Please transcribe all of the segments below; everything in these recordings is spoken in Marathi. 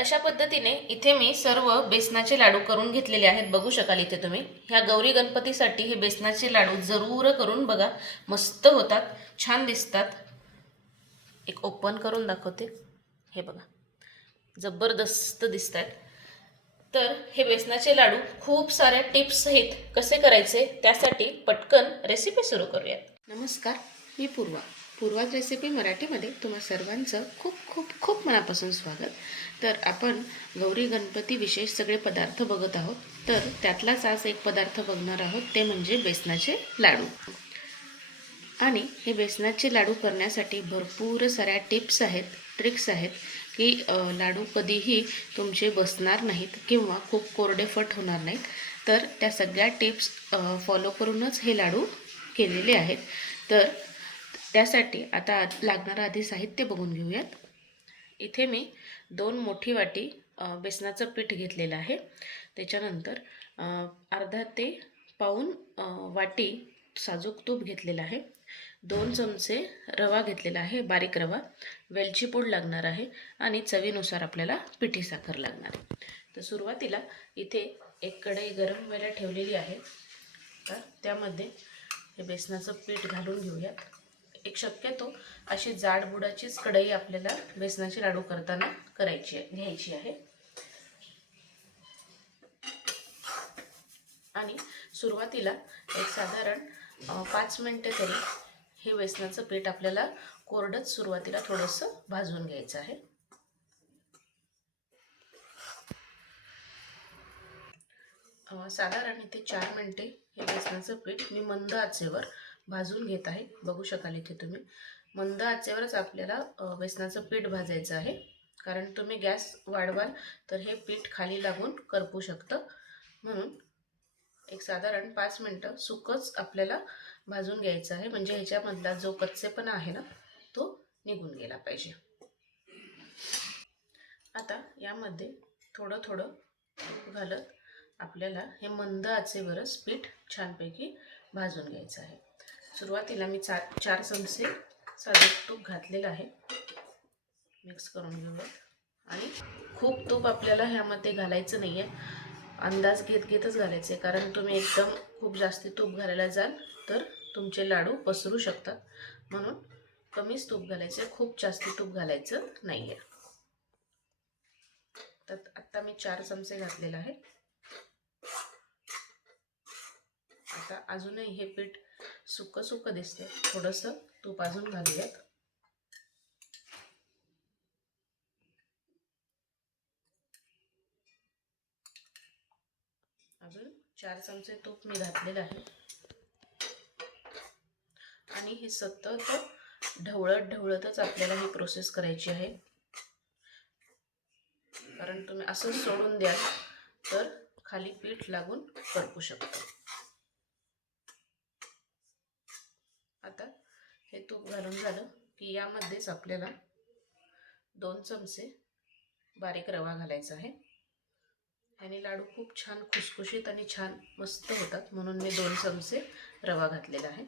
अशा पद्धतीने इथे मी सर्व बेसनाचे लाडू करून घेतलेले आहेत. बघू शकाल इथे तुम्ही. ह्या गौरी गणपतीसाठी हे बेसनाचे लाडू जरूर करून बघा. मस्त होतात. छान दिसतात. एक ओपन करून दाखवते. हे बघा. जबरदस्त दिसत आहेत तर हे बेसनाचे लाडू खूप साऱ्या टिप्स आहेत कसे करायचे त्यासाठी पटकन रेसिपी सुरू करूयात. नमस्कार मी पूर्वा. पूर्वाज रेसिपी मराठीमध्ये तुम्हा सर्वांचं खूप खूप खूप मनापासून स्वागत. तर आपण गौरी गणपती विशेष सगळे पदार्थ बघत आहोत. तर त्यातलाच आज एक पदार्थ बघणार आहोत ते म्हणजे बेसनाचे लाडू. आणि हे बेसनाचे लाडू करण्यासाठी भरपूर साऱ्या टिप्स आहेत ट्रिक्स आहेत की लाडू कधीही तुमचे बसणार नाहीत किंवा खूप कोरडेफट होणार नाहीत. तर त्या सगळ्या टिप्स फॉलो करूनच हे लाडू केलेले आहेत. तर त्यासाठी आता लागणारं आधी साहित्य बघून घेऊयात. इथे मी दोन मोठी वाटी बेसनाचं पीठ घेतलेलं आहे. त्याच्यानंतर अर्धा ते पाऊन वाटी साजूक तूप घेतलेलं आहे. दोन चमचे रवा घेतलेला आहे बारीक रवा. वेलची पूड लागणार आहे आणि चवीनुसार आपल्याला पिठी साखर लागणार आहे. तर सुरुवातीला इथे एक कढई गरम व्हायला ठेवलेली आहे. तर त्यामध्ये हे बेसनाचं पीठ घालून घेऊयात. एक शक्यतो अशी जाड बुडाचीच कढई आपल्याला बेसनाचे लाडू करताना करायची आहे घ्यायची आहे. आणि सुरुवातीला एक साधारण पाच मिनटे तरी हे बेसनाचं पीठ आपल्याला कोरडंच सुरुवातीला थोडंसं भाजून घ्यायचं आहे. साधारण इथे चार मिनटे हे बेसनाचं पीठ मी मंद आचेवर भाजून घेत आहे. बघू शकाल इथे तुम्ही. मंद आचेवरच आपल्याला बेसनाचं पीठ भाजायचं आहे. कारण तुम्ही गॅस वाढवाल तर हे पीठ खाली लागून करपू शकतं. म्हणून एक साधारण पाच मिनटं सुकच आपल्याला भाजून घ्यायचं आहे. म्हणजे ह्याच्यामधला जो कच्चेपणा आहे ना तो निघून गेला पाहिजे. आता यामध्ये थोडं थोडं घालत आपल्याला हे मंद आचेवरच पीठ छानपैकी भाजून घ्यायचं आहे. सुरुवातीला मी चार चार चमचे साधं तूप घातलेलं आहे. मिक्स करून घेऊयात आणि खूप तूप आपल्याला ह्यामध्ये घालायचं नाही आहे अंदाज घेत घेतच घालायचं आहे कारण तुम्ही एकदम खूप जास्ती तूप घालायला जाल तर तुमचे लाडू पसरू शकतात. म्हणून कमीच तूप घालायचे खूप जास्ती तूप घालायचं नाही आहे तर आत्ता मी चार चमचे घातलेलं आहे आता अजूनही हे पीठ सुकं सुकं दिसते. थोडंसं तूप अजून घालूयात. अजून चार चमचे तूप मी घातलेलं आहे. आणि हे सतत ढवळत ढवळतच आपल्याला ही प्रोसेस करायची आहे. कारण तुम्ही असंच सोडून द्याल तर खाली पीठ लागून करपू शकता. आता हे तूप घालून झालं की यामध्येच आपल्याला दोन चमचे बारीक रवा घालायचा आहे. आणि लाडू खूप छान खुसखुशीत आणि छान मस्त होतात म्हणून मी दोन चमचे रवा घातलेला आहे.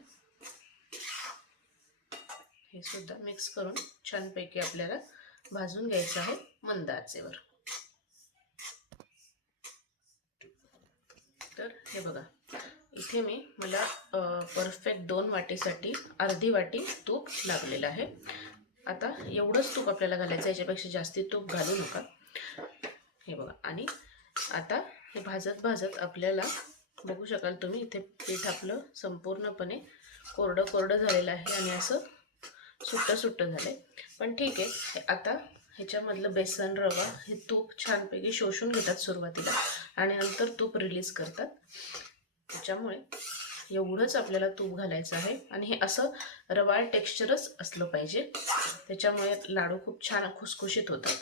हे सुद्धा मिक्स करून छानपैकी आपल्याला भाजून घ्यायचं आहे मंद आचेवर तर हे बघा इथे मी मला परफेक्ट दोन वाटीसाठी अर्धी वाटी तूप लागलेलं आहे. आता एवढंच तूप आपल्याला घालायचं याच्यापेक्षा जास्ती तूप घालू नका. हे बघा. आणि आता हे भाजत भाजत आपल्याला बघू शकाल तुम्ही इथे पीठ आपलं संपूर्णपणे कोरडं कोरडं झालेलं आहे आणि असं सुट्टं सुट्टं झालं आहे पण ठीक आहे आता ह्याच्यामधलं बेसन रवा हे तूप छानपैकी शोषून घेतात सुरुवातीला आणि नंतर तूप रिलीज करतात. त्याच्यामुळे एवढंच आपल्याला तूप घालायचं आहे. आणि हे असं रवाळ टेक्स्चरच असलं पाहिजे. त्याच्यामुळे लाडू खूप छान खुसखुशीत होतात.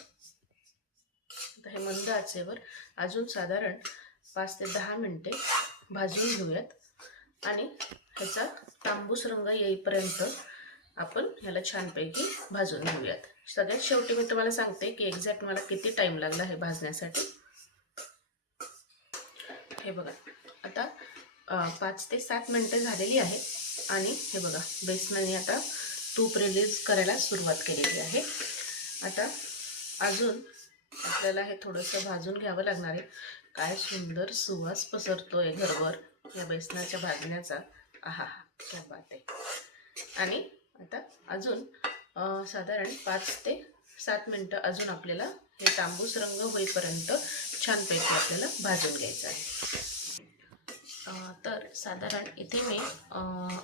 आता हे मंद आचेवर अजून साधारण पाच ते दहा मिनटे भाजून घेऊयात. आणि ह्याचा तांबूस रंग येईपर्यंत आपण ह्याला छानपैकी भाजून घेऊयात. सगळ्यात शेवटी मी तुम्हाला सांगते की एक्झॅक्ट मला किती टाईम लागला हे भाजण्यासाठी. हे बघा. आता पाच ते सात मिनटं झालेली आहेत. आणि हे बघा बेसनाने आता तूप रिलीज करायला सुरुवात केलेली आहे. आता अजून आपल्याला हे थोडंसं भाजून घ्यावं लागणार आहे. काय सुंदर सुवास पसरतोय घरभर या बेसनाच्या भाजण्याचा. आहा क्या बात आहे. आणि आता अजून साधारण पाच ते सात मिनटं अजून आपल्याला हे तांबूस रंग होईपर्यंत छानपैकी आपल्याला भाजून घ्यायचं आहे. तर साधारण इथे मी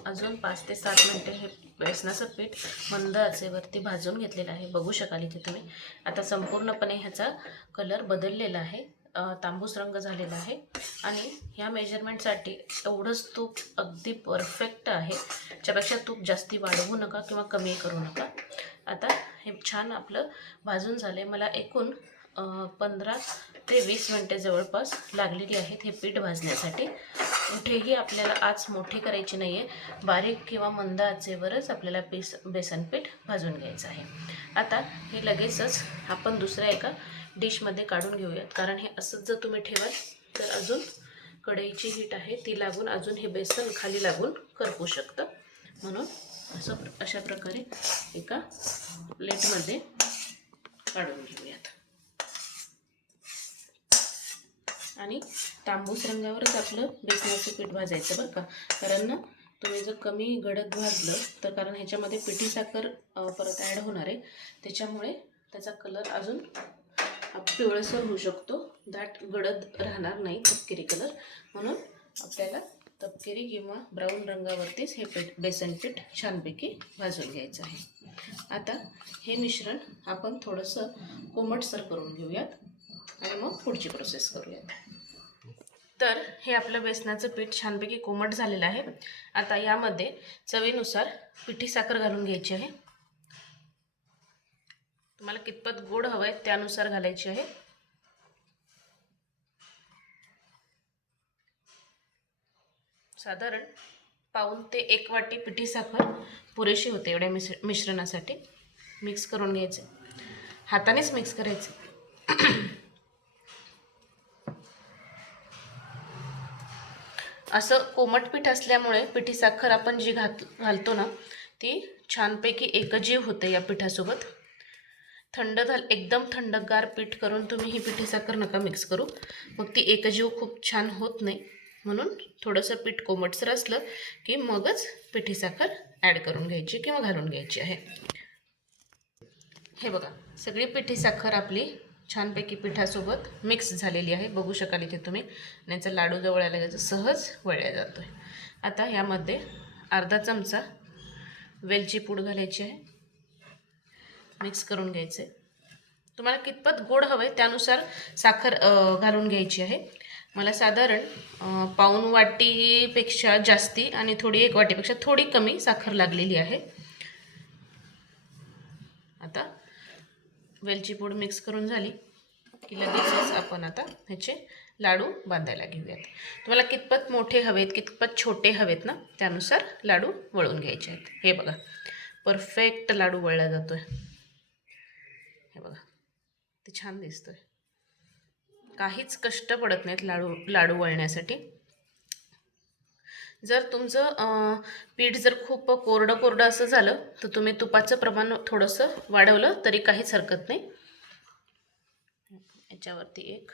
अजून पाच ते सात मिनटे हे बेसनाचं पीठ मंद आचेवरती भाजून घेतलेलं आहे. बघू शकाल इथे तुम्ही. आता संपूर्णपणे ह्याचा कलर बदललेला आहे. तांबूस रंग झालेला आहे. आणि ह्या मेजरमेंटसाठी एवढंच तूप अगदी परफेक्ट आहे. त्याच्यापेक्षा तूप जास्ती वाढवू नका किंवा कमी करू नका. आता हे छान आपलं भाजून झाले मला एकूण पंधरा ते वीस मिनटे जवळपास लागलेली आहेत हे पीठ भाजण्यासाठी. कुठेही आपल्याला आज मोठी करायची नाही आहे बारीक किंवा मंद आचेवरच आपल्याला बेस बेसन पीठ भाजून घ्यायचं आहे. आता हे लगेचच आपण दुसऱ्या एका डिशमध्ये काढून घेऊयात. कारण हे असंच जर तुम्ही ठेवाल तर अजून कढईची हीट आहे ती लागून अजून हे बेसन खाली लागून करपू शकतं. म्हणून असं अशा प्रकारे एका प्लेटमध्ये काढून घेऊयात. आणि तांबूस रंगावरच आपलं बेसनाचं पीठ भाजायचं बरं का. कारण ना तुम्ही जर कमी गडद भाजलं तर कारण ह्याच्यामध्ये पिठी साखर परत ॲड होणार आहे. त्याच्यामुळे त्याचा कलर अजून पिवळसर होऊ शकतो. दाट गडद राहणार नाही तपकिरी कलर म्हणून आपल्याला तपकिरी किंवा ब्राऊन रंगावरतीच हे पीठ बेसन पीठ छानपैकी भाजून घ्यायचं आहे. आता हे मिश्रण आपण थोडंसं कोमटसर करून घेऊयात. आणि मग पुढची प्रोसेस करूयात तर हे आपलं बेसनाचं पीठ छानपैकी कोमट झालेलं आहे. आता यामध्ये चवीनुसार पिठी साखर घालून घ्यायची आहे. तुम्हाला कितपत गोड हवं आहे त्यानुसार घालायची आहे. साधारण पाऊन ते एक वाटी पिठी साखर पुरेशी होते एवढ्या मिश्र मिश्रणासाठी. मिक्स करून घ्यायचे. हातानेच मिक्स करायचे. असं कोमट पीठ असल्यामुळे पिठी साखर आपण जी घात घालतो ना ती छानपैकी एकजीव होते या पिठासोबत. थंड झाल एकदम थंडगार पीठ करून तुम्ही ही पिठी साखर नका मिक्स करू. मग ती एकजीव खूप छान होत नाही. म्हणून थोडंसं पीठ कोमटसर असलं की मगच पिठी साखर ॲड करून घ्यायची किंवा घालून घ्यायची आहे. हे बघा सगळी पिठी साखर आपली छानपैकी पिठासोबत मिक्स झालेली आहे. बघू शकाल इथे तुम्ही. आणि याचा लाडू जवळ आला की सहज वळल्या जातो आहे आता यामध्ये अर्धा चमचा वेलची पूड घालायची आहे. मिक्स करून घ्यायचे. तुम्हाला कितपत गोड हवं आहे त्यानुसार साखर घालून घ्यायची आहे. मला साधारण पाऊन पाऊण वाटीपेक्षा जास्ती आणि थोडी एक वाटीपेक्षा थोडी कमी साखर लागलेली आहे आता वेलची पूड मिक्स करून झाली की लगेचच आपण आता ह्याचे लाडू बांधायला घेऊयात. तुम्हाला कितपत मोठे हवेत कितपत छोटे हवेत ना त्यानुसार लाडू वळून घ्यायचे आहेत. हे बघा परफेक्ट लाडू वळला जातोय. हे बघा ते छान दिसतोय. काहीच कष्ट पडत नाहीत लाडू लाडू वळण्यासाठी. जर तुमचं पीठ जर खूप कोरडं कोरडं असं झालं तर तुम्ही तुपाचं प्रमाण थोडंसं वाढवलं तरी काहीच हरकत नाही. याच्यावरती एक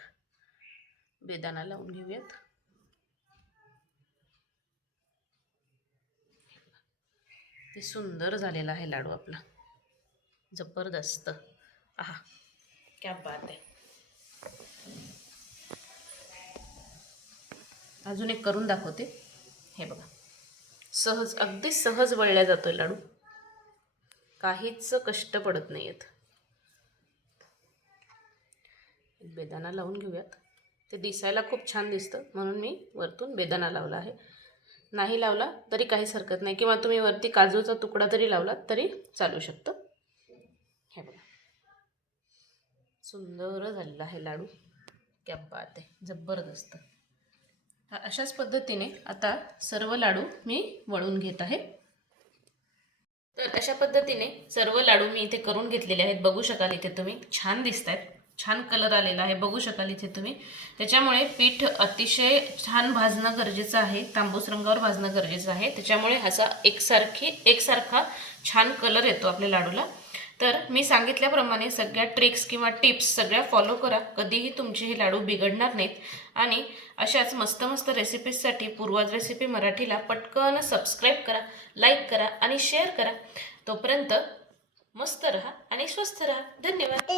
बेदाना लावून घेऊयात. ते सुंदर झालेला आहे लाडू आपला. जबरदस्त. आहा क्या बात आहे. अजून एक करून दाखवते. हे बघा. सहज अगदी सहज वळल्या जातो आहे लाडू. काहीच कष्ट पडत नाही आहेत बेदाना लावून घेऊयात. ते दिसायला खूप छान दिसतं म्हणून मी वरतून बेदाना लावला आहे. नाही लावला तरी काहीच हरकत नाही. किंवा तुम्ही वरती काजूचा तुकडा जरी लावला तरी चालू शकतं. हे बघा. सुंदर झालेला आहे लाडू. क्या बात आहे. जबरदस्त. अशाच पद्धतीने आता सर्व लाडू मी वळून घेत आहे. तर अशा पद्धतीने सर्व लाडू मी इथे करून घेतलेले आहेत. बघू शकाल इथे तुम्ही. छान दिसत आहेत छान कलर आलेला आहे. बघू शकाल इथे तुम्ही. त्याच्यामुळे पीठ अतिशय छान भाजणं गरजेचं आहे. तांबूस रंगावर भाजणं गरजेचं आहे. त्याच्यामुळे असा एकसारखी एकसारखा छान कलर येतो आपल्या लाडूला. तर मी सांगितल्याप्रमाणे सगळ्या ट्रिक्स किंवा टिप्स सगळ्या फॉलो करा. कधीही तुमचे हे लाडू बिघडणार नाहीत. आणि अशाच मस्त मस्त रेसिपीजसाठी पूर्वाज रेसिपी मराठीला पटकन सबस्क्राईब करा लाईक करा आणि शेअर करा. तोपर्यंत मस्त रहा आणि स्वस्त रहा. धन्यवाद.